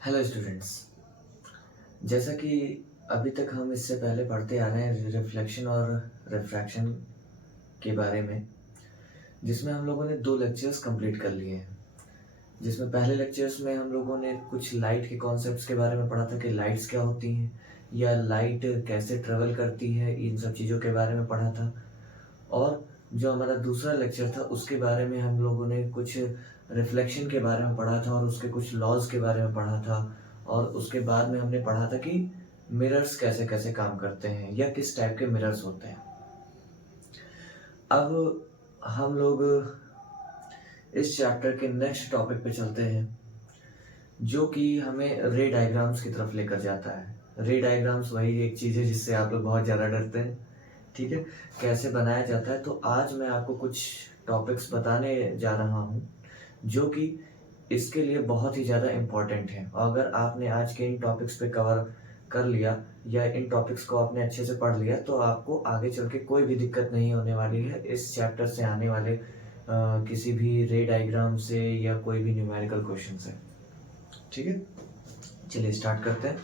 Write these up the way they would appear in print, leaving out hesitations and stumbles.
Hello students. जैसा कि अभी तक हम इससे पहले पढ़ते आ रहे हैं रिफ्लेक्शन और रिफ्रैक्शन के बारे में, जिसमें हम लोगों ने 2 लेक्चर्स कंप्लीट कर लिए हैं। जिसमें पहले लेक्चर्स में हम लोगों ने कुछ लाइट के कॉन्सेप्ट्स के बारे में पढ़ा था कि लाइट्स क्या होती हैं या लाइट कैसे ट्रेवल करती है, इन सब चीज़ों के बारे में पढ़ा था। और जो हमारा दूसरा लेक्चर था उसके बारे में हम लोगों ने कुछ रिफ्लेक्शन के बारे में पढ़ा था और उसके कुछ लॉज के बारे में पढ़ा था। और उसके बाद में हमने पढ़ा था कि मिरर्स कैसे कैसे काम करते हैं या किस टाइप के मिरर्स होते हैं। अब हम लोग इस चैप्टर के नेक्स्ट टॉपिक पे चलते हैं, जो कि हमें रे डायग्राम्स की तरफ लेकर जाता है। रे डायग्राम्स वही एक चीज़ है जिससे आप लोग बहुत ज़्यादा डरते हैं, ठीक है, कैसे बनाया जाता है। तो आज मैं आपको कुछ टॉपिक्स बताने जा रहा हूँ जो कि इसके लिए बहुत ही ज़्यादा इम्पॉर्टेंट है। और अगर आपने आज के इन टॉपिक्स पे कवर कर लिया या इन टॉपिक्स को आपने अच्छे से पढ़ लिया तो आपको आगे चल के कोई भी दिक्कत नहीं होने वाली है इस चैप्टर से आने वाले किसी भी रे डायग्राम से या कोई भी न्यूमेरिकल क्वेश्चन से। ठीक है, चलिए स्टार्ट करते हैं।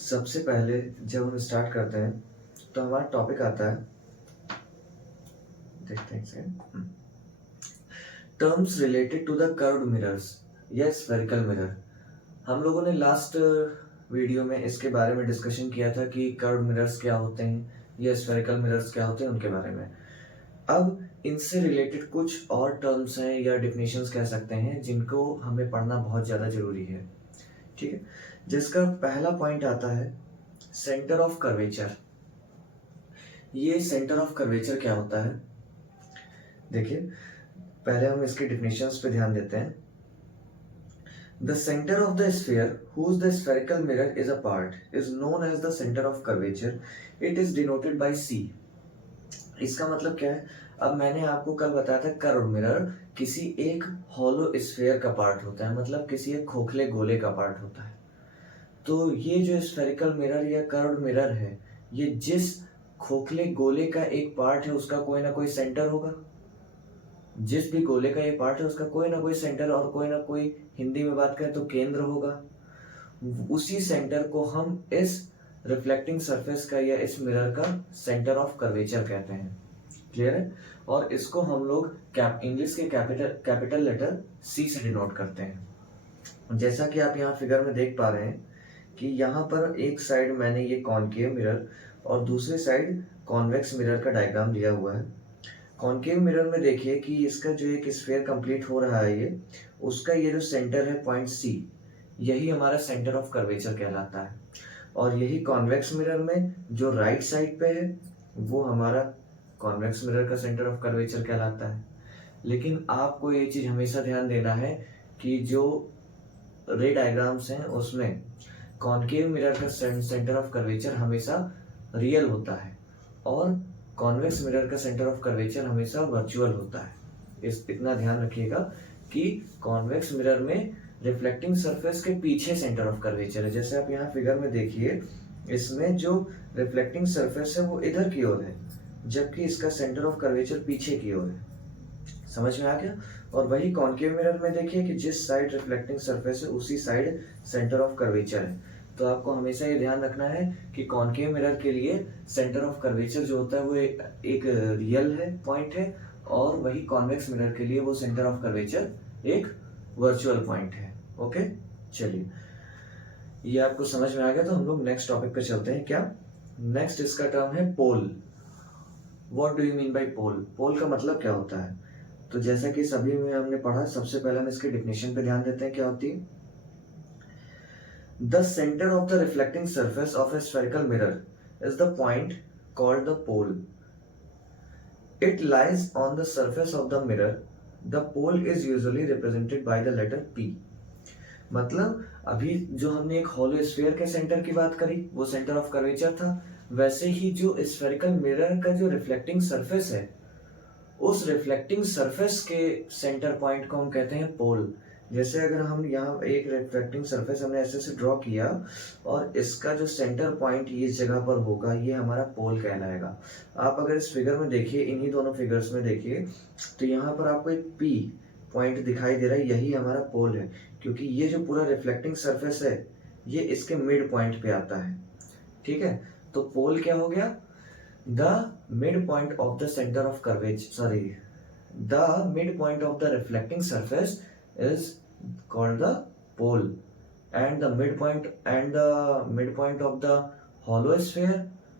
सबसे पहले जब हम स्टार्ट करते हैं तो हमारा टॉपिक आता है, देखते हैं इसे, terms related to the curved mirrors या स्फेरिकल मिरर। हम लोगों ने लास्ट वीडियो में इसके बारे में डिस्कशन किया था कि कर्व्ड मिरर्स क्या होते हैं या स्फेरिकल मिरर्स क्या होते हैं उनके बारे में। अब इनसे रिलेटेड कुछ और टर्म्स हैं या डिफिनेशंस कह सकते हैं जिनको हमें पढ़ना बहुत ज़्यादा ज़रूरी है। ठीक है, जिसका पहला पॉइंट आता है सेंटर ऑफ कर्वेचर। ये सेंटर ऑफ कर्वेचर क्या होता है, देखिए पहले हम इसके डिफिनेशंस पे ध्यान देते हैं। The center of the sphere, whose the spherical mirror is a part, is known as the center of curvature. It is denoted by C. इसका मतलब क्या है? अब मैंने आपको कल बताया था कर्व मिरर किसी एक हॉलो स्फीयर का पार्ट होता है, मतलब किसी एक खोखले गोले का पार्ट होता है। तो ये जो स्फेरिकल मिरर या कर्व मिरर है, ये जिस खोखले गोले का एक पार्ट है उसका कोई ना कोई सेंटर होगा। जिस भी गोले का ये पार्ट है उसका कोई ना कोई सेंटर और कोई ना कोई, हिंदी में बात करें तो केंद्र होगा। उसी सेंटर को हम इस रिफ्लेक्टिंग सरफेस का या इस मिरर का सेंटर ऑफ कर्वेचर कहते हैं। क्लियर है? और इसको हम लोग इंग्लिश के कैपिटल लेटर सी से डिनोट करते हैं। जैसा कि आप यहाँ फिगर में देख पा रहे हैं कि यहाँ पर एक साइड मैंने ये कॉनकेव मिरर और दूसरे साइड कॉन्वेक्स मिरर का डायग्राम लिया हुआ है। कॉनकेव मिरर में देखिए कि इसका जो एक स्फीयर कंप्लीट हो रहा है ये, उसका ये जो सेंटर है पॉइंट सी, यही हमारा सेंटर ऑफ कर्वेचर कहलाता है। और यही कॉन्वेक्स मिरर में जो राइट साइड पे है वो हमारा कॉन्वेक्स मिरर का सेंटर ऑफ कर्वेचर कहलाता है। लेकिन आपको ये चीज़ हमेशा ध्यान देना है कि जो रे डायग्राम्स हैं उसमें कॉनकेव मिरर का सेंटर ऑफ कर्वेचर हमेशा रियल होता है और कॉन्वेक्स मिरर का सेंटर ऑफ कर्वेचर हमेशा वर्चुअल होता है। इतना ध्यान रखिएगा कि कॉन्वेक्स मिरर में रिफ्लेक्टिंग सरफेस के पीछे सेंटर ऑफ कर्वेचर है। जैसे आप यहाँ फिगर में देखिए, इसमें जो रिफ्लेक्टिंग सरफेस है वो इधर की ओर है, जबकि इसका सेंटर ऑफ कर्वेचर पीछे की ओर है। समझ में आ गया? और वही कॉनकेव मिरर में देखिए कि जिस साइड रिफ्लेक्टिंग सरफेस है उसी साइड सेंटर ऑफ कर्वेचर है। तो आपको हमेशा ये ध्यान रखना है कि कॉनकेव मिरर के लिए सेंटर ऑफ कर्वेचर जो होता है वो एक रियल है, पॉइंट है, और वही कॉन्वेक्स मिरर के लिए वो सेंटर ऑफ कर्वेचर एक वर्चुअल पॉइंट है। ओके, चलिए ये आपको समझ में आ गया। तो हम लोग नेक्स्ट टॉपिक पे चलते हैं। क्या नेक्स्ट इसका टर्म है poll. What do you mean by poll? Poll का मतलब क्या होता है? तो जैसा कि सभी में हमने पढ़ा, सबसे पहले हम इसके डिफिनेशन पे ध्यान देते हैं क्या होती है। The center of the reflecting surface of a spherical mirror is the point called the pole. It lies on the surface of the mirror. The pole is usually represented by the letter P. मतलब अभी जो हमने एक होलो sphere के centre की बात करी वो सेंटर ऑफ कर्वेचर था, वैसे ही जो स्फेरिकल मिरर का जो रिफ्लेक्टिंग सरफेस है उस रिफ्लेक्टिंग सरफेस के सेंटर पॉइंट को हम कहते हैं पोल। जैसे अगर हम यहाँ एक रिफ्लेक्टिंग सरफेस हमने ऐसे से ड्रॉ किया और इसका जो सेंटर पॉइंट इस जगह पर होगा, ये हमारा पोल कहलाएगा। आप अगर इस फिगर में देखिए, इन्हीं दोनों फिगर्स में देखिए, तो यहाँ पर आपको एक पी पॉइंट दिखाई दे रहा है यही हमारा पोल है, क्योंकि ये जो पूरा रिफ्लेक्टिंग सरफेस है ये इसके मिड पॉइंट पे आता है। ठीक है, तो पोल क्या हो गया, the mid point of the centre of curvature, sorry, the mid point of the reflecting surface is called the pole, and the midpoint of the hollow sphere,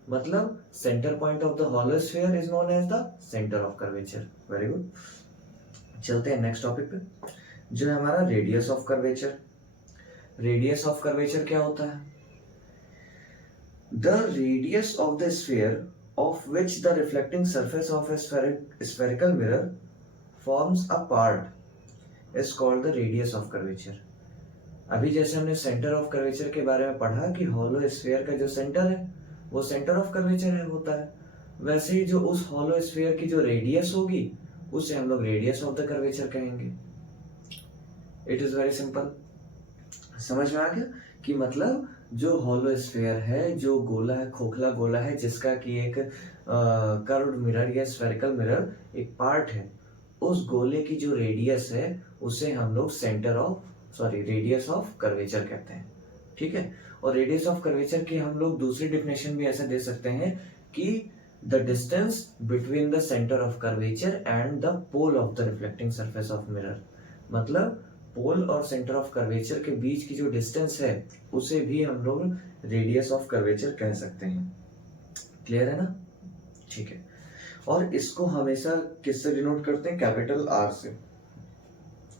मतलब center point of the hollow sphere is known as the center of curvature। Very good. चलते हैं next topic पे, जो है हमारा radius of curvature. Radius of curvature क्या होता है, the radius of the sphere of which the reflecting surface of A spherical mirror forms a part is called the radius of curvature. अभी जैसे हमने सेंटर ऑफ कर्वेचर के बारे में पढ़ा कि हॉलो स्फीयर का जो सेंटर है वो सेंटर ऑफ कर्वेचर है होता है, वैसे ही जो उस हॉलो स्फीयर की जो रेडियस होगी उसे हम लोग रेडियस ऑफ द कर्वेचर कहेंगे। It is very simple. समझ में आ गया कि मतलब जो हॉलो स्फीयर है, जो गोला है, खोखला गोला है, जिसका कि एक कर्व्ड मिरर या स्फेरिकल मिरर एक पार्ट है, उस गोले की जो रेडियस है उसे हम लोग रेडियस ऑफ कर्वेचर कहते हैं। ठीक है, और रेडियस ऑफ कर्वेचर की हम लोग दूसरी डिफिनेशन भी ऐसे दे सकते हैं कि the distance between the centre of curvature and the pole of the reflecting surface of mirror, मतलब पोल और सेंटर ऑफ कर्वेचर के बीच की जो डिस्टेंस है उसे भी हम लोग रेडियस ऑफ कर्वेचर कह सकते हैं। क्लियर है ना? ठीक है, और इसको हमेशा किससे डिनोट करते हैं, कैपिटल आर से।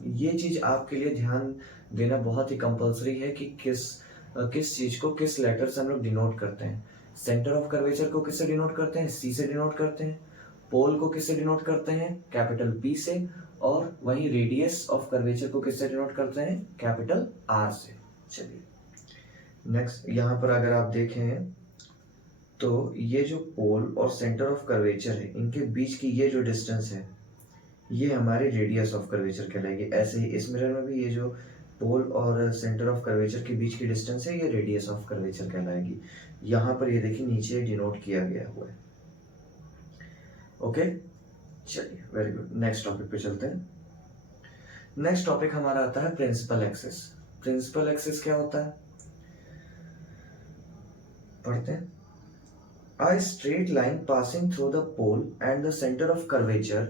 ये चीज आपके लिए ध्यान देना बहुत ही कंपलसरी है कि किस चीज को किस लेटर से हम लोग डिनोट करते हैं। सेंटर ऑफ कर्वेचर को किससे डिनोट करते हैं, सी से डिनोट करते हैं। पोल को किससे डिनोट करते हैं, कैपिटल पी से। और वहीं रेडियस ऑफ कर्वेचर को किससे डिनोट करते हैं, कैपिटल आर से। चलिए नेक्स्ट, यहाँ पर अगर आप देखें तो ये जो पोल और सेंटर ऑफ कर्वेचर है इनके बीच की ये जो डिस्टेंस है ये हमारी रेडियस ऑफ कर्वेचर कहलाएगी। ऐसे ही इस मिरर में भी ये जो पोल और सेंटर ऑफ कर्वेचर के बीच की डिस्टेंस है ये रेडियस ऑफ कर्वेचर कहलाएगी। यहाँ पर ये देखिए नीचे डिनोट किया गया हुआ है। ओके, चलिए वेरी गुड। नेक्स्ट टॉपिक पे चलते हैं। नेक्स्ट टॉपिक हमारा आता है प्रिंसिपल एक्सिस। प्रिंसिपल एक्सिस क्या होता है, पढ़ते हैं। A straight line passing through the pole and the center of curvature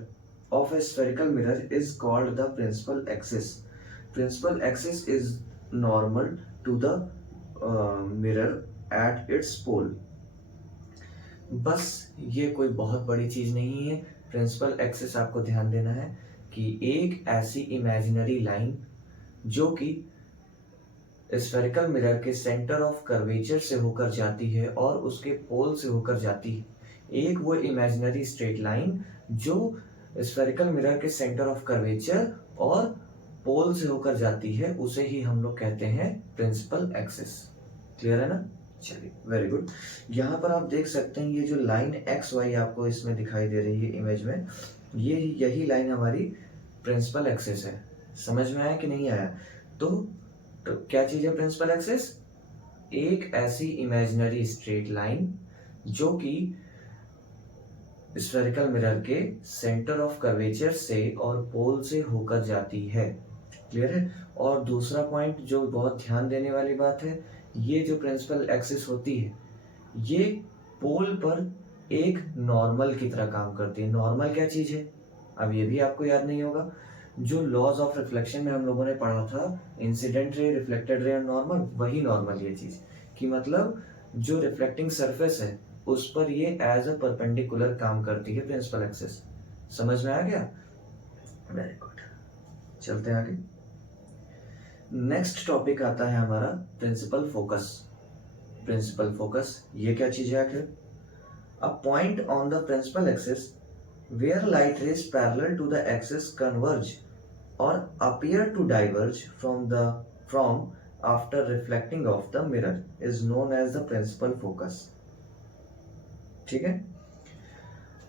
of a spherical mirror is called the principal axis. Principal axis is normal to the mirror at its pole. बस ये कोई बहुत बड़ी चीज नहीं है। Principal axis आपको ध्यान देना है कि एक ऐसी इमेजिनरी लाइन जो कि स्फेरिकल मिरर के सेंटर ऑफ कर्वेचर से होकर जाती है और उसके पोल से होकर जाती है, एक वो इमेजिनरी स्ट्रेट लाइन जो स्फेरिकल मिरर के सेंटर ऑफ कर्वेचर और पोल से होकर जाती है, उसे ही हम लोग कहते हैं प्रिंसिपल एक्सिस। क्लियर है ना? चलिए वेरी गुड। यहाँ पर आप देख सकते हैं ये जो लाइन एक्स वाई आपको इसमें दिखाई दे रही है इमेज में, ये यही लाइन हमारी प्रिंसिपल एक्सिस है। समझ में आया कि नहीं आया? तो क्या चीज है प्रिंसिपल एक्सिस? एक ऐसी इमेजिनरी स्ट्रेट लाइन जो कि स्फेरिकल मिरर के सेंटर ऑफ कर्वेचर से और पोल से होकर जाती है। क्लियर है? और दूसरा पॉइंट जो बहुत ध्यान देने वाली बात है, ये जो प्रिंसिपल एक्सिस होती है ये पोल पर एक नॉर्मल की तरह काम करती है। नॉर्मल क्या चीज है, अब ये भी आपको याद नहीं होगा। जो लॉज ऑफ रिफ्लेक्शन में हम लोगों ने पढ़ा था, इंसिडेंट रे, रिफ्लेक्टेड रे और नॉर्मल, वही नॉर्मल ये चीज कि मतलब जो रिफ्लेक्टिंग सरफेस है उस पर ये एज अ परपेंडिकुलर काम करती है प्रिंसिपल एक्सिस। समझ में आ गया? Very good. चलते हैं आगे। नेक्स्ट टॉपिक आता है हमारा प्रिंसिपल फोकस। प्रिंसिपल फोकस ये क्या चीज है आखिर? A point on the principal axis where light rays parallel to the axis converge or appear to diverge from after reflecting off the mirror is known as the principal focus. ठीक है?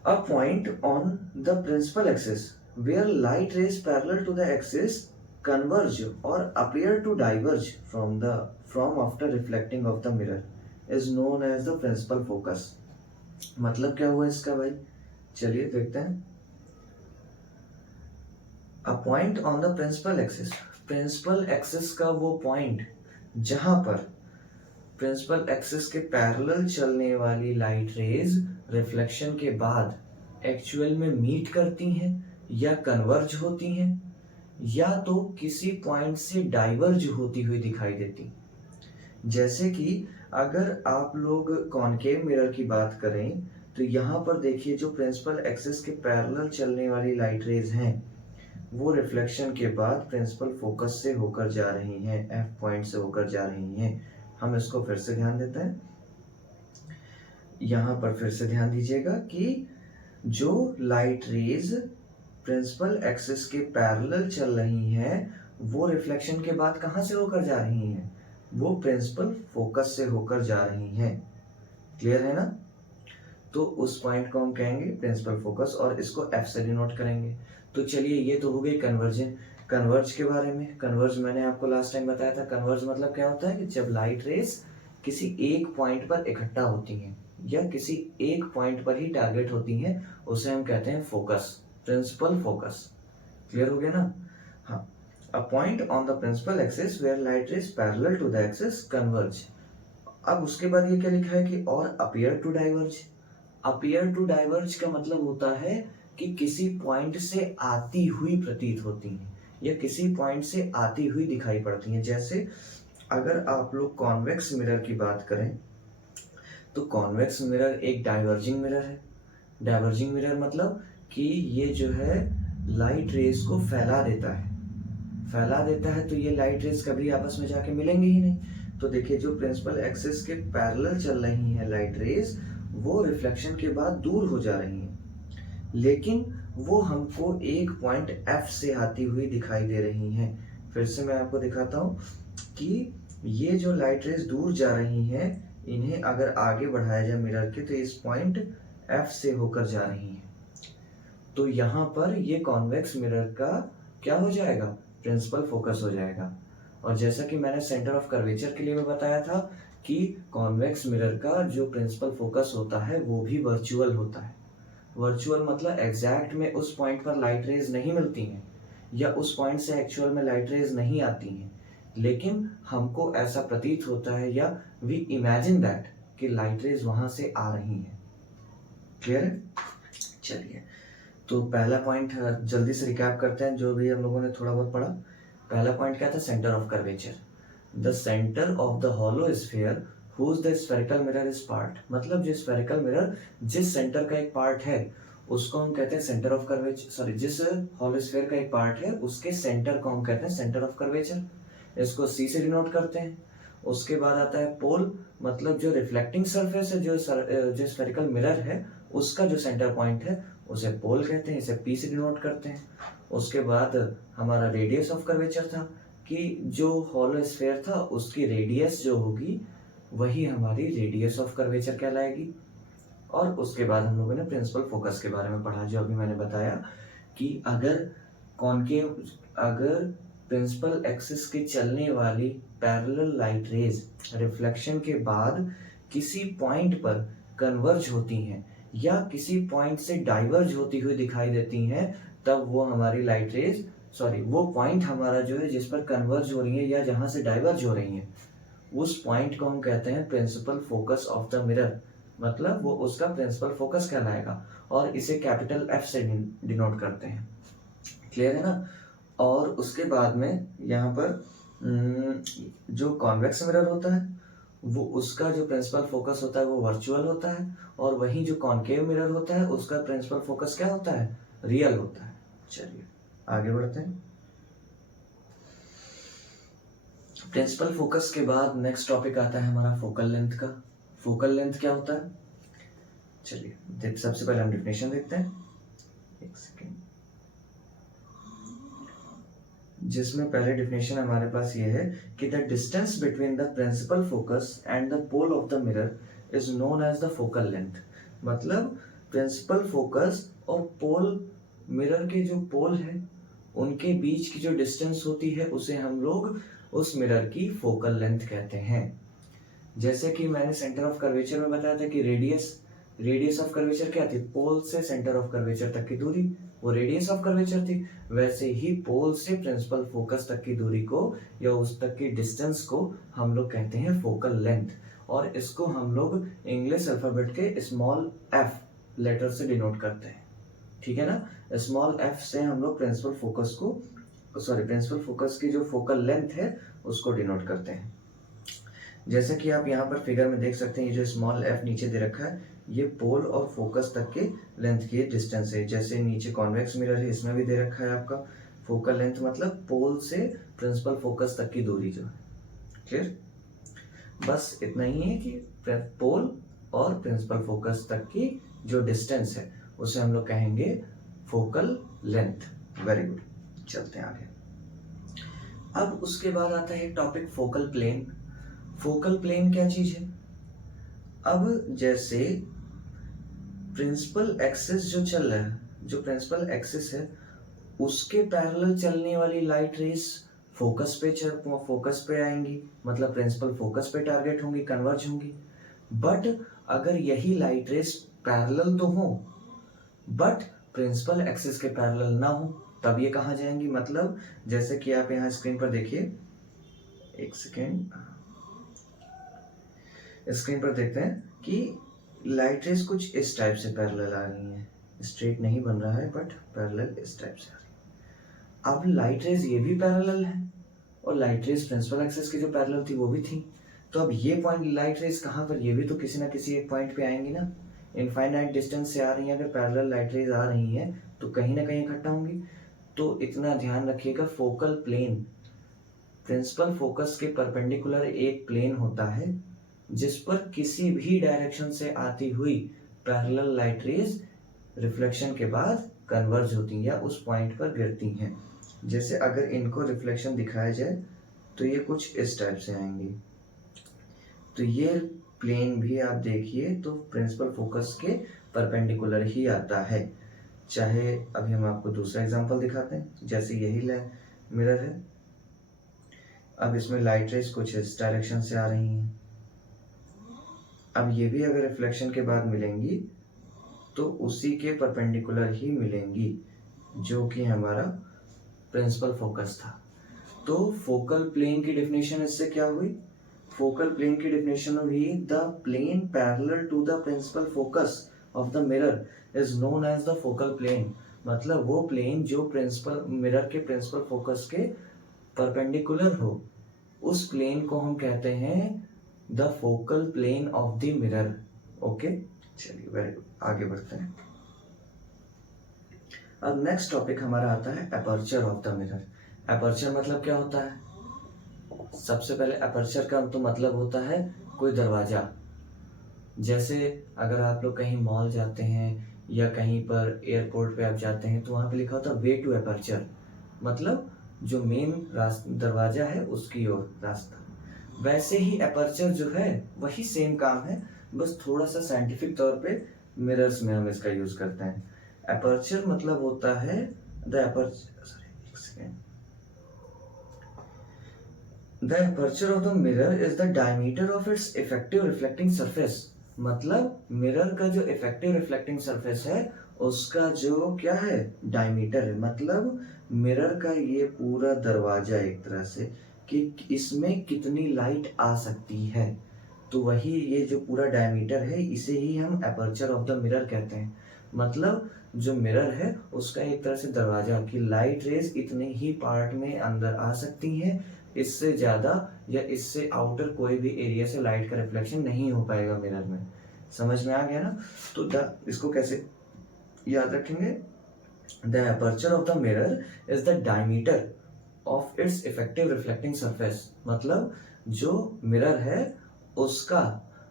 A point on the principal axis where light rays parallel to the axis converge or appear to diverge from after reflecting off the mirror is known as the principal focus. मतलब क्या हुआ इसका भाई? चलिए देखते हैं। A point on the principal axis, principal axis का वो पॉइंट जहां पर प्रिंसिपल एक्सिस के पैरेलल चलने वाली लाइट रेज रिफ्लेक्शन के बाद एक्चुअल में मीट करती हैं या कन्वर्ज होती हैं या तो किसी पॉइंट से डाइवर्ज होती हुई दिखाई देती। जैसे कि अगर आप लोग कॉनकेव मिरर की बात करें तो यहाँ पर देखिए जो प्रिंसिपल एक्सिस के पैरेलल चलने वाली लाइट रेज हैं वो रिफ्लेक्शन के बाद प्रिंसिपल फोकस से होकर जा रही हैं, एफ पॉइंट से होकर जा रही हैं। हम इसको फिर से ध्यान देते हैं, यहाँ पर फिर से ध्यान दीजिएगा कि जो लाइट रेज प्रिंसिपल एक्सिस के पैरेलल चल रही हैं वो रिफ्लेक्शन के बाद कहाँ से होकर जा रही हैं, वो प्रिंसिपल फोकस से होकर जा रही हैं। क्लियर है ना? तो उस पॉइंट को हम कहेंगे प्रिंसिपल फोकस और इसको एफ से डिनोट करेंगे। तो चलिए ये तो हो गई कन्वर्जन। कन्वर्ज के बारे में, कन्वर्ज मैंने आपको लास्ट टाइम बताया था। कन्वर्ज मतलब क्या होता है कि जब लाइट रेज किसी एक पॉइंट पर इकट्ठा होती हैं या किसी एक पॉइंट पर ही टारगेट होती हैं उसे हम कहते हैं फोकस, प्रिंसिपल फोकस। क्लियर हो गया ना? हाँ, a point on the principal axis where light rays parallel to the axis converge. अब उसके बाद ये क्या लिखा है कि और appear to diverge. Appear to diverge का मतलब होता है कि किसी पॉइंट से आती हुई प्रतीत होती हैं या किसी पॉइंट से आती हुई दिखाई पड़ती हैं। जैसे अगर आप लोग कॉन्वेक्स मिरर की बात करें तो कॉन्वेक्स मिरर एक डाइवर्जिंग मिरर है। डाइवर्जिंग मिरर मतलब कि ये जो है लाइट रेज को फैला देता है, फैला देता है तो ये लाइट रेज कभी आपस में जाके मिलेंगे ही नहीं। तो देखिए जो प्रिंसिपल एक्सिस के पैरेलल चल रही हैं लाइट रेज वो रिफ्लेक्शन के बाद दूर हो जा रही हैं, लेकिन वो हमको एक पॉइंट एफ से आती हुई दिखाई दे रही हैं। फिर से मैं आपको दिखाता हूँ कि ये जो लाइट रेज दूर जा रही हैं इन्हें अगर आगे बढ़ाया जाए मिरर के तो इस पॉइंट एफ से होकर जा रही हैं। तो यहाँ पर ये कॉन्वेक्स मिरर का क्या हो जाएगा, प्रिंसिपल फोकस हो जाएगा। और जैसा कि मैंने सेंटर ऑफ कर्वेचर के लिए भी बताया था कि कॉन्वेक्स मिरर का जो प्रिंसिपल फोकस होता है वो भी वर्चुअल होता है। वर्चुअल मतलब एग्जैक्ट में उस पॉइंट पर लाइट रेज नहीं मिलती हैं या उस पॉइंट से एक्चुअल में लाइट रेज नहीं आती हैं, लेकिन हमको ऐसा प्रतीत होता है या वी इमेजिन दैट कि लाइट रेज वहां से आ रही हैं। क्लियर है? चलिए तो पहला पॉइंट जल्दी से रिकैप करते हैं जो भी हम लोगों ने थोड़ा बहुत पढ़ा। पहला पॉइंट क्या था, centre of curvature. The centre of the hollow sphere whose the spherical mirror is part, मतलब जो स्फेरिकल मिरर जिस सेंटर का एक पार्ट है उसको हम कहते हैं सेंटर ऑफ कर्वेचर। सॉरी, जिस हॉलो स्फीयर का एक पार्ट है उसके सेंटर को हम कहते हैं सेंटर ऑफ कर्वेचर। इसको सी से डिनोट करते हैं। उसके बाद आता है पोल, मतलब जो रिफ्लेक्टिंग सरफेस है जो स्फेरिकल मिरर है उसका जो सेंटर पॉइंट है उसे पोल कहते हैं, इसे पी से डिनोट करते हैं। उसके बाद हमारा रेडियस ऑफ कर्वेचर था कि जो हॉलो स्फीयर था उसकी रेडियस जो होगी वही हमारी रेडियस ऑफ कर्वेचर कहलाएगी। और उसके बाद हम लोगों ने प्रिंसिपल फोकस के बारे में पढ़ा जो अभी मैंने बताया कि अगर प्रिंसिपल एक्सिस के चलने वाली पैरेलल लाइट रेज रिफ्लेक्शन के बाद किसी पॉइंट पर कन्वर्ज होती हैं या किसी पॉइंट से डाइवर्ज होती हुई दिखाई देती हैं तब वो हमारी लाइट रेज, सॉरी वो पॉइंट हमारा जो है जिस पर कन्वर्ज हो रही है या जहां से डाइवर्ज हो रही है उस पॉइंट को हम कहते हैं principal focus of the mirror, मतलब वो उसका प्रिंसिपल फोकस कहलाएगा और इसे कैपिटल एफ से डिनोट करते हैं। क्लियर है ना? और उसके बाद में यहाँ पर जो कॉन्वेक्स मिरर होता है वो उसका जो प्रिंसिपल फोकस होता है वो वर्चुअल होता है और वहीं जो कॉनकेव मिरर होता है उसका प्रिंसिपल फोकस क्या होता है, रियल होता है। चलिए आगे बढ़ते हैं। प्रिंसिपल फोकस के बाद नेक्स्ट टॉपिक आता है हमारा फोकल लेंथ का। फोकल लेंथ क्या होता है, चलिए सबसे पहले हम डेफिनेशन देखते हैं, एक सेकेंड, जिसमें पहले डेफिनेशन हमारे पास ये है कि the distance between the principal focus and the pole of the mirror is known as the focal length. मतलब प्रिंसिपल फोकस और पोल, मिरर के जो पोल है उनके बीच की जो डिस्टेंस होती है उसे हम लोग उस मिरर की फोकल लेंथ कहते हैं। जैसे कि मैंने सेंटर ऑफ कर्वेचर में बताया था कि रेडियस ऑफ कर्वेचर क्या थी, पोल से सेंटर ऑफ कर्वेचर तक की दूरी, वो रेडियस ऑफ कर्वेचर थी। वैसे ही पोल से प्रिंसिपल फोकस तक की दूरी को या उस तक की डिस्टेंस को हम लोग कहते हैं फोकल लेंथ, और इसको हम लोग इंग्लिश अल्फाबेट के स्मॉल एफ लेटर से डिनोट करते हैं, ठीक है ना। स्मॉल एफ से हम लोग प्रिंसिपल फोकस की जो फोकल लेंथ है उसको डिनोट करते हैं। जैसे कि आप यहाँ पर फिगर में देख सकते हैं, ये जो स्मॉल एफ नीचे दे रखा है ये पोल और फोकस तक के लेंथ की डिस्टेंस है। जैसे नीचे कॉन्वेक्स मिरर है, इसमें भी दे रखा है आपका फोकल लेंथ, मतलब पोल से प्रिंसिपल फोकस तक की दूरी जो है। क्लियर? बस इतना ही है कि पोल और प्रिंसिपल फोकस तक की जो डिस्टेंस है उसे हम लोग कहेंगे फोकल लेंथ। वेरी गुड, चलते हैं आगे। अब उसके बाद आता है topic focal plane. Focal plane क्या चीज है? अब जैसे प्रिंसिपल एक्सिस जो चल रहा है, जो प्रिंसिपल एक्सिस है उसके पैरेलल चलने वाली लाइट रेस फोकस पे आएंगी, मतलब प्रिंसिपल फोकस पे टारगेट होंगी, कन्वर्ज होंगी। बट अगर यही लाइट रेस पैरेलल तो हो बट प्रिंसिपल एक्सिस के पैरेलल ना हो, तब ये कहाँ जाएंगी? मतलब जैसे कि आप यहाँ स्क्रीन पर देखिए, एक सेकेंड, स्क्रीन पर देखते हैं कि लाइट रेस कुछ इस टाइप से पैरेलल आ रही हैं, स्ट्रेट नहीं बन रहा है बट पैरेलल इस टाइप से आ रही है। अब लाइट रेस ये भी पैरेलल है और लाइट रेस प्रिंसिपल एक्सिस की जो पैरेलल थी वो भी थी, तो अब ये पॉइंट लाइट रेस कहाँ पर, ये भी तो किसी ना किसी एक पॉइंट पे आएंगी ना। इनफाइनाइट डिस्टेंस से आ रही है, अगर पैरेलल लाइट रेस आ रही हैं तो कहीं ना कहीं इकट्ठा होंगी। तो इतना ध्यान रखिएगा, फोकल प्लेन प्रिंसिपल फोकस के परपेंडिकुलर एक प्लेन होता है जिस पर किसी भी डायरेक्शन से आती हुई पैरेलल लाइट रेज रिफ्लेक्शन के बाद कन्वर्ज होती हैं या उस पॉइंट पर गिरती हैं। जैसे अगर इनको रिफ्लेक्शन दिखाया जाए तो ये कुछ इस टाइप से आएंगी, तो ये प्लेन भी आप देखिए तो प्रिंसिपल फोकस के परपेंडिकुलर ही आता है। चाहे अभी हम आपको दूसरा एग्जांपल दिखाते हैं। जैसे यही मिरर है, अब इसमें लाइट रेज कुछ इस डायरेक्शन से आ रही हैं, अब ये भी अगर रिफ्लेक्शन के बाद मिलेंगी तो उसी के परपेंडिकुलर ही मिलेंगी जो कि हमारा प्रिंसिपल फोकस था। तो फोकल प्लेन की डेफिनेशन इससे क्या हुई? फोकल प्लेन की डेफिनेशन हुई the plane parallel to the principal focus of the mirror is known as the focal plane. मतलब वो प्लेन जो प्रिंसिपल मिरर के प्रिंसिपल फोकस के परपेंडिकुलर हो, उस प्लेन को हम कहते हैं the focal plane of the mirror. Okay, चलिए वेरी गुड, आगे बढ़ते हैं। अब नेक्स्ट टॉपिक हमारा आता है aperture of the mirror. Aperture मतलब क्या होता है? सबसे पहले अपर्चर का तो मतलब होता है कोई दरवाजा। जैसे अगर आप लोग कहीं मॉल जाते हैं या कहीं पर एयरपोर्ट पे आप जाते हैं तो वहां पे लिखा होता है वे टू अपर्चर, मतलब जो मेन दरवाजा है उसकी ओर रास्ता। वैसे ही अपर्चर जो है वही सेम काम है, बस थोड़ा सा साइंटिफिक तौर पे मिरर्स में हम इसका यूज करते हैं। अपर्चर मतलब होता है the aperture of the mirror is the diameter of its effective reflecting surface. मतलब मिरर का जो इफेक्टिव रिफ्लेक्टिंग सरफेस है उसका जो क्या है, डायमीटर है। मतलब मिरर का ये पूरा दरवाजा एक तरह से कि इसमें कितनी लाइट आ सकती है, तो वही ये जो पूरा डायमीटर है इसे ही हम अपर्चर ऑफ द मिरर कहते हैं। मतलब जो मिरर है उसका एक तरह से दरवाजा कि लाइट रेज इतने ही पार्ट में अंदर आ सकती हैं, इससे ज्यादा या इससे आउटर कोई भी एरिया से लाइट का रिफ्लेक्शन नहीं हो पाएगा मिरर में। समझ में आ गया ना? तो इसको कैसे याद रखेंगे? The aperture of the mirror is the diameter of its effective reflecting surface. मतलब जो मिरर है उसका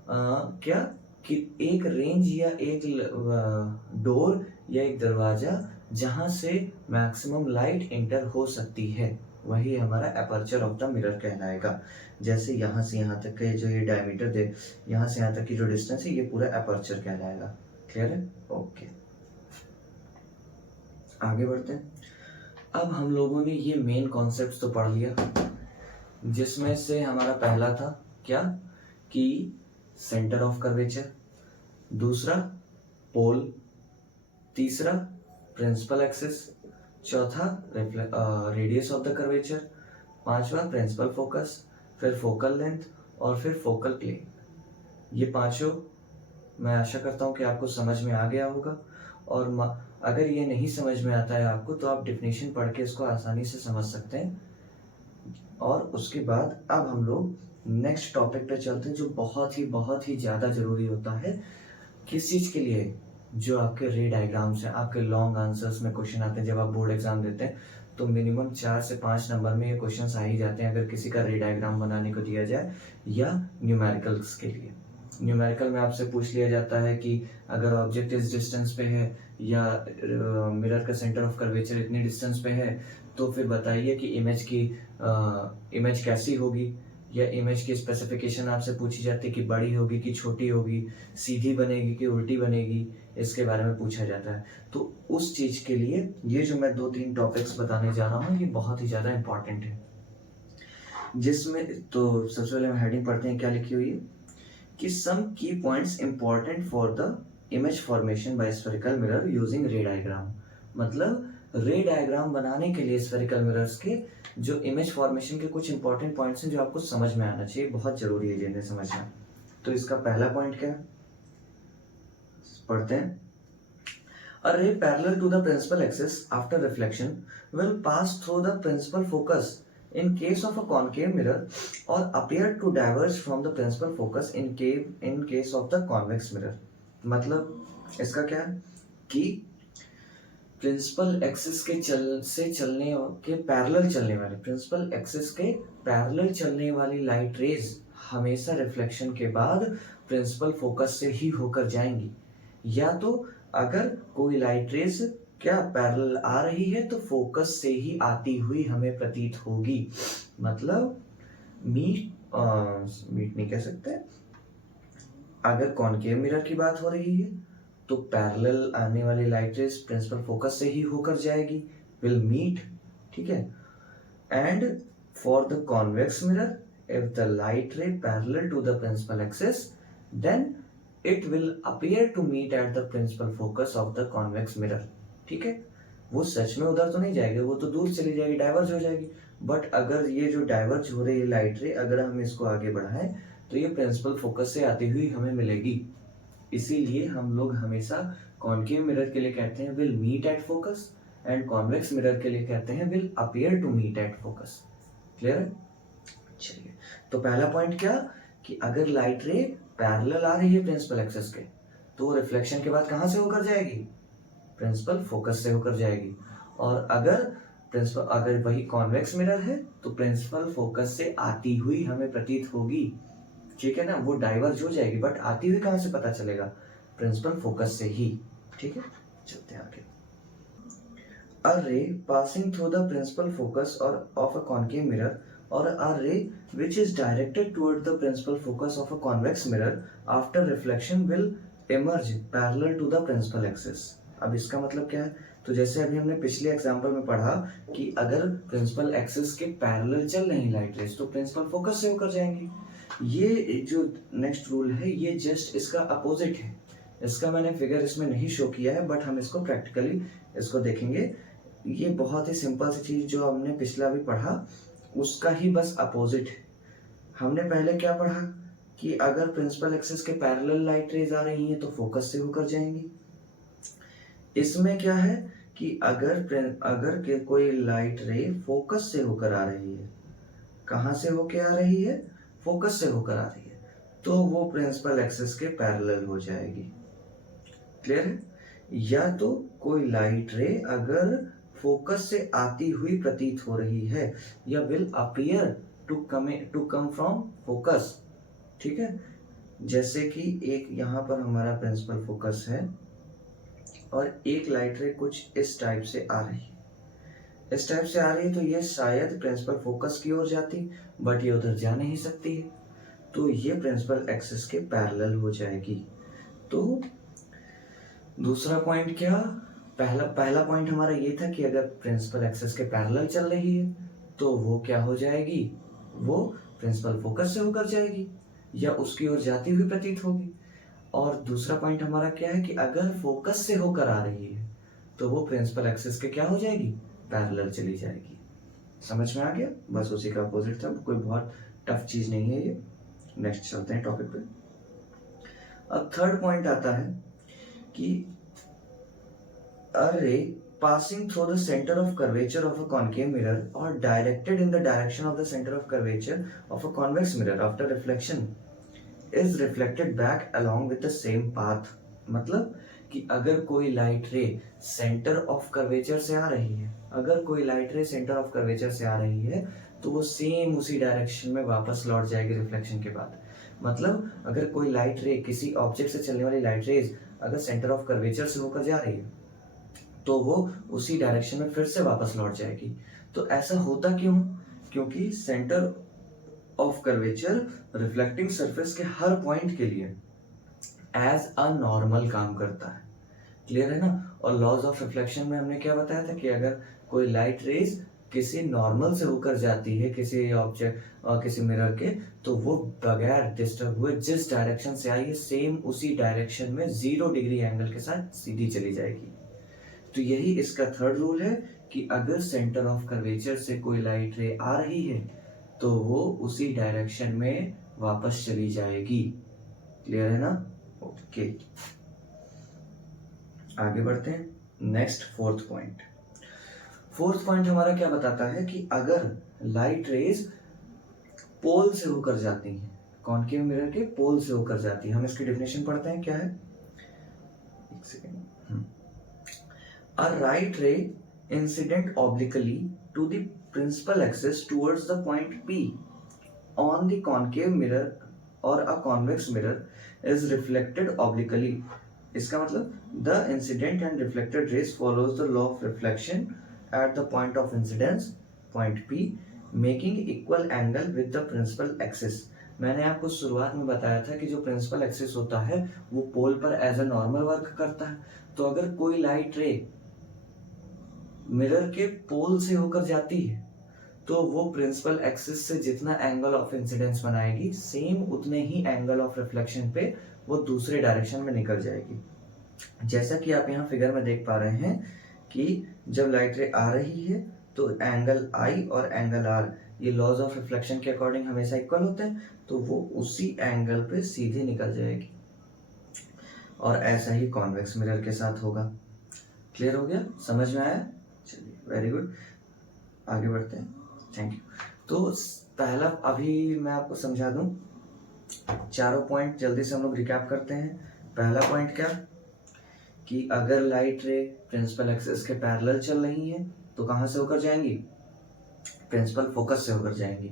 क्या कि एक रेंज या एक डोर या एक दरवाजा जहां से मैक्सिमम लाइट एंटर हो सकती है, वही हमारा अपर्चर ऑफ द मिरर कहलाएगा। जैसे यहाँ से यहाँ तक के जो ये डायमीटर दे, यहाँ से यहाँ तक की जो डिस्टेंस है ये पूरा अपर्चर कहलाएगा। क्लियर है? ओके, आगे बढ़ते हैं। अब हम लोगों ने ये मेन कॉन्सेप्ट्स तो पढ़ लिया, जिसमें से हमारा पहला था क्या कि सेंटर ऑफ कर्वेचर, दूसरा पोल, तीसरा प्रिंसिपल एक्सिस, चौथा रेडियस ऑफ द कर्वेचर, पांचवा प्रिंसिपल फोकस, फिर फोकल लेंथ और फिर फोकल प्लेन। ये पांचों मैं आशा करता हूँ कि आपको समझ में आ गया होगा। और अगर ये नहीं समझ में आता है आपको तो आप डेफिनेशन पढ़ के इसको आसानी से समझ सकते हैं। और उसके बाद अब हम लोग नेक्स्ट टॉपिक पे चलते हैं जो बहुत ही ज़्यादा ज़रूरी होता है किस चीज़ के लिए, जो आपके रे डायग्राम्स हैं, आपके लॉन्ग आंसर्स में क्वेश्चन आते हैं जब आप बोर्ड एग्जाम देते हैं तो मिनिमम 4 से 5 नंबर में ये क्वेश्चंस आ ही जाते हैं अगर किसी का रे डायग्राम बनाने को दिया जाए या न्यूमेरिकल्स के लिए। न्यूमेरिकल में आपसे पूछ लिया जाता है कि अगर ऑब्जेक्ट इस डिस्टेंस पे है या मिरर का सेंटर ऑफ कर्वेचर इतनी डिस्टेंस पे है तो फिर बताइए कि इमेज कैसी होगी, या इमेज की स्पेसिफिकेशन आपसे पूछी जाती है कि बड़ी होगी कि छोटी होगी, सीधी बनेगी कि उल्टी बनेगी, इसके बारे में पूछा जाता है। तो उस चीज़ के लिए ये जो मैं 2-3 टॉपिक्स बताने जा रहा हूँ ये बहुत ही ज़्यादा इंपॉर्टेंट है। जिसमें तो सबसे पहले हम हेडिंग पढ़ते हैं, क्या लिखी हुई है कि सम की points important for the image formation by spherical mirror using रे डायग्राम। मतलब रे डायग्राम बनाने के लिए स्फेरिकल मिरर्स के जो इमेज फॉर्मेशन के कुछ इंपॉर्टेंट पॉइंट्स हैं जो आपको समझ में आना चाहिए, बहुत जरूरी है जिन्हें समझना। तो इसका पहला पॉइंट क्या है पढ़ते हैं। A ray parallel to the principal axis after reflection will pass through the principal focus in case of a concave mirror or appear to diverge from the principal focus in case of the convex mirror। मतलब इसका क्या है कि principal axis के चलने के parallel चलने वाली लाइट रेज हमेशा रिफ्लेक्शन के बाद प्रिंसिपल फोकस से ही होकर जाएंगी, या तो अगर कोई लाइट रेज क्या पैरेलल आ रही है तो फोकस से ही आती हुई हमें प्रतीत होगी। मतलब मीट नहीं कह सकते, अगर कॉनकेव मिरर की बात हो रही है तो पैरेलल आने वाली लाइट रेज प्रिंसिपल फोकस से ही होकर जाएगी, विल मीट, ठीक है। And for the convex mirror if the light ray parallel to the principal axis then it will appear to meet at the principal focus of the convex mirror। ठीक है, वो सच में उधर तो नहीं जाएगी, वो तो दूर चली जाएगी, डाइवर्ज हो जाएगी। बट अगर ये जो डाइवर्ज हो रही है लाइट रे, अगर हम इसको आगे बढ़ाएं तो ये प्रिंसिपल फोकस से आती हुई हमें मिलेगी। इसीलिए हम लोग हमेशा कॉनकेव मिरर के लिए कहते हैं will meet at focus, and convex mirror के लिए कहते हैं will appear to meet at focus. Clear है? चलिए, तो पहला पॉइंट क्या कि अगर लाइट रे पैरेलल आ रही है प्रिंसिपल एक्सिस के तो रिफ्लेक्शन के बाद कहां से होकर जाएगी, प्रिंसिपल फोकस से होकर जाएगी। और अगर वही कॉन्वेक्स मिरर है तो प्रिंसिपल फोकस से आती हुई हमें प्रतीत होगी, ठीक है ना, वो डाइवर्ज हो जाएगी, बट आती हुई कहां से पता चलेगा, प्रिंसिपल फोकस से ही। ठीक है, चलते हैं आगे। A ray passing through the principal focus or of a concave mirror or a ray which is directed toward the principal focus of a convex mirror after reflection will emerge parallel to the principal axis। अब इसका मतलब क्या है, तो जैसे अभी हमने पिछले एग्जांपल में पढ़ा कि अगर प्रिंसिपल एक्सिस के पैरेलल चल रही लाइट रेज तो प्रिंसिपल फोकस से होकर जाएंगी। ये जो नेक्स्ट रूल है ये जस्ट इसका अपोजिट है। इसका मैंने फिगर इसमें नहीं शो किया है बट हम इसको प्रैक्टिकली इसको देखेंगे। ये बहुत ही सिंपल सी चीज जो हमने पिछला भी पढ़ा उसका ही बस अपोजिट है। हमने पहले क्या पढ़ा कि अगर प्रिंसिपल एक्सिस के पैरेलल लाइट रेज आ रही हैं तो फोकस से होकर जाएंगी। इसमें क्या है कि अगर के कोई लाइट रे फोकस से होकर आ रही है, कहां से होकर आ रही है, फोकस से होकर आ रही है, तो वो प्रिंसिपल एक्सिस के पैरेलल हो जाएगी। क्लियर है? या तो कोई लाइट रे अगर फोकस से आती हुई प्रतीत हो रही है या will appear to come from focus. ठीक है, जैसे कि एक यहाँ पर हमारा प्रिंसिपल फोकस है और एक लाइट रे कुछ इस टाइप से आ रही है, इस टाइप से आ रही है तो ये शायद प्रिंसिपल फोकस की ओर जाती बट ये उधर जा नहीं सकती है, तो ये प्रिंसिपल एक्सिस के पैरेलल हो जाएगी। तो दूसरा पॉइंट क्या, पहला पॉइंट हमारा ये था कि अगर प्रिंसिपल एक्सिस के पैरेलल चल रही है तो वो क्या हो जाएगी, वो प्रिंसिपल फोकस से होकर जाएगी या उसकी ओर जाती हुई प्रतीत होगी। और दूसरा पॉइंट हमारा क्या है कि अगर फोकस से होकर आ रही है तो वो प्रिंसिपल एक्सिस के क्या हो जाएगी, पैरेलल चली जाएगी। समझ में आ गया? बस उसी का अपोजिट था, कोई बहुत टफ चीज नहीं है ये। नेक्स्ट चलते हैं टॉपिक पे। अब थर्ड पॉइंट आता है कि a ray passing through the center of curvature of a concave mirror or directed in the direction of the center of curvature of a convex mirror after reflection is reflected back along with the same path। मतलब कि अगर कोई light रे centre of curvature से आ रही है, अगर कोई लाइट रे सेंटर ऑफ कर्वेचर से आ रही है तो वो सेम उसी डायरेक्शन में वापस लौट जाएगी रिफ्लेक्शन के बाद। मतलब अगर कोई लाइट रे, किसी ऑब्जेक्ट से चलने वाली लाइट रेज अगर सेंटर ऑफ कर्वेचर से होकर जा रही है तो वो उसी डायरेक्शन में फिर से वापस लौट जाएगी। तो ऐसा होता क्यों? क्योंकि centre of curvature reflecting surface के हर पॉइंट के लिए एज अ नॉर्मल काम करता है। क्लियर है ना? और लॉज ऑफ रिफ्लेक्शन में हमने क्या बताया था कि अगर कोई लाइट रेज किसी नॉर्मल से होकर जाती है किसी ऑब्जेक्ट किसी मिरर के, तो वो बगैर डिस्टर्ब हुए जिस डायरेक्शन से आई है सेम उसी डायरेक्शन में 0 डिग्री एंगल के साथ सीधी चली जाएगी। तो यही इसका थर्ड रूल है कि अगर सेंटर ऑफ कर्वेचर से कोई लाइट रे आ रही है तो वो उसी डायरेक्शन में वापस चली जाएगी। क्लियर है ना? ओके, आगे बढ़ते हैं। Next fourth point. Fourth point हमारा क्या बताता है कि अगर लाइट रेज पोल से होकर जाती हैं, कॉनकेव मिरर के पोल से होकर जाती है, हम इसकी डेफिनेशन पढ़ते हैं। क्या है? एक second. A right ray incident obliquely to the principal axis towards the point P on the concave mirror or a convex mirror is reflected obliquely। इसका मतलब the incident and reflected rays follows the law of reflection at the point of incidence point P making equal angle with the principal axis। मैंने आपको शुरुआत में बताया था कि जो प्रिंसिपल एक्सिस होता है वो पोल पर एज ए नॉर्मल वर्क करता है। तो अगर कोई लाइट रे मिरर के पोल से होकर जाती है तो वो प्रिंसिपल एक्सिस से जितना एंगल ऑफ इंसिडेंस बनाएगी सेम उतने ही एंगल ऑफ रिफ्लेक्शन पे वो दूसरे डायरेक्शन में निकल जाएगी। जैसा कि आप यहाँ फिगर में देख पा रहे हैं कि जब लाइट रे आ रही है तो एंगल आई और एंगल आर ये लॉज ऑफ रिफ्लेक्शन के अकॉर्डिंग हमेशा इक्वल होते हैं, तो वो उसी एंगल पे सीधे निकल जाएगी। और ऐसा ही कॉन्वेक्स मिरर के साथ होगा। क्लियर हो गया? समझ में आया? चलिए, वेरी गुड, आगे बढ़ते हैं। Thank you. तो पहला अभी मैं आपको समझा दूं, चारों पॉइंट जल्दी से हम लोग रिकैप करते हैं। पहला पॉइंट क्या कि अगर लाइट रे प्रिंसिपल एक्सिस के पैरेलल चल रही है तो कहाँ से होकर जाएंगी? प्रिंसिपल फोकस से होकर जाएंगी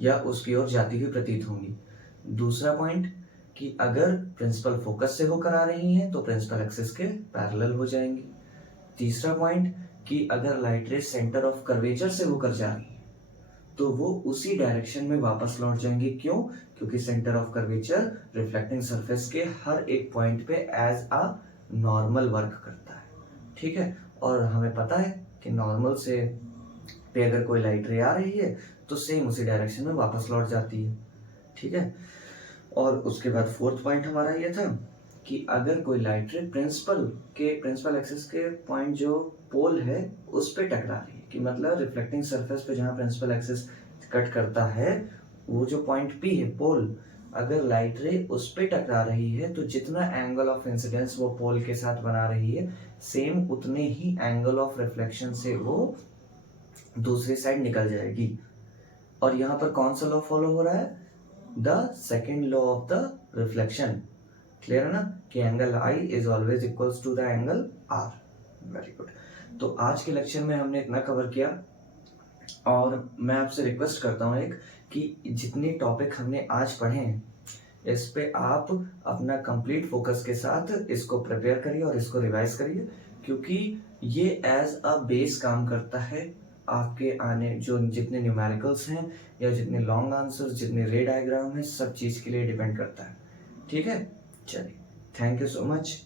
या उसकी ओर जाती हुई प्रतीत होंगी। दूसरा पॉइंट कि अगर प्रिंसिपल फोकस से होकर आ रही हैं तो प्रिंसिपल एक्सिस के पैरेलल हो जाएंगी। तीसरा पॉइंट कि अगर लाइट रे सेंटर ऑफ कर्वेचर से होकर जा रही है तो वो उसी डायरेक्शन में वापस लौट जाएंगी। क्यों? क्योंकि centre of curvature reflecting surface के हर एक पॉइंट पे एज अ नॉर्मल वर्क करता है। ठीक है? और हमें पता है कि नॉर्मल से पे अगर कोई लाइट रे आ रही है तो सेम उसी डायरेक्शन में वापस लौट जाती है। ठीक है? और उसके बाद फोर्थ पॉइंट हमारा ये था कि अगर कोई लाइट रे प्रिंसिपल एक्सिस के पॉइंट जो पोल है उस पे टकरा रही है, कि मतलब रिफ्लेक्टिंग सरफेस पे जहाँ प्रिंसिपल एक्सिस कट करता है वो जो पॉइंट पी है पोल, अगर लाइट रे उस पे टकरा रही है तो जितना एंगल ऑफ इंसिडेंस वो पोल के साथ बना रही है सेम उतने ही एंगल ऑफ रिफ्लेक्शन से वो दूसरी साइड निकल जाएगी। और यहाँ पर कौन सा लॉ फॉलो हो रहा है? The second law of the reflection. Clear है ना? कि angle I is always equals to the angle R. Very good. तो आज के लेक्चर में हमने इतना कवर किया और मैं आपसे रिक्वेस्ट करता हूँ एक कि जितने टॉपिक हमने आज पढ़े हैं इस पे आप अपना कंप्लीट फोकस के साथ इसको प्रिपेयर करिए और इसको रिवाइज करिए, क्योंकि ये एज अ बेस काम करता है आपके आने जो जितने न्यूमेरिकल्स हैं या जितने लॉन्ग आंसर्स, जितने रे डायग्राम है, सब चीज़ के लिए डिपेंड करता है। ठीक है? चलिए, थैंक यू सो मच।